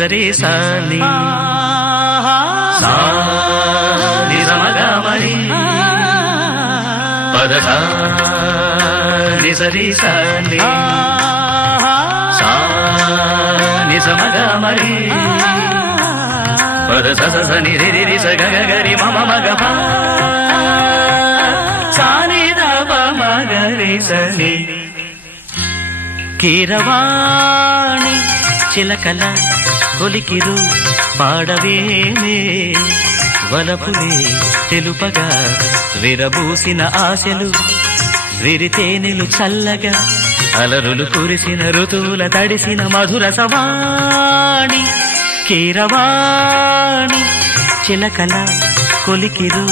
సరి సాని సా ని సమగా మరి పద సా ని సరి సాని సా ని సమగా మరి పద స స ని రి రి రి స గ గ రి మ మ మ గ ప సా ని ద ప మ గ రి స ని కీరవాణి చిలకల కొలికిరు పాడవేమే వలపులే తెలుపగా విరబూసిన ఆశలు విరితేనెలు చల్లగా అలరులు కురిసిన ఋతువుల తడిసిన మధుర సవాణి కీరవాణి చిలకల కొలికిరు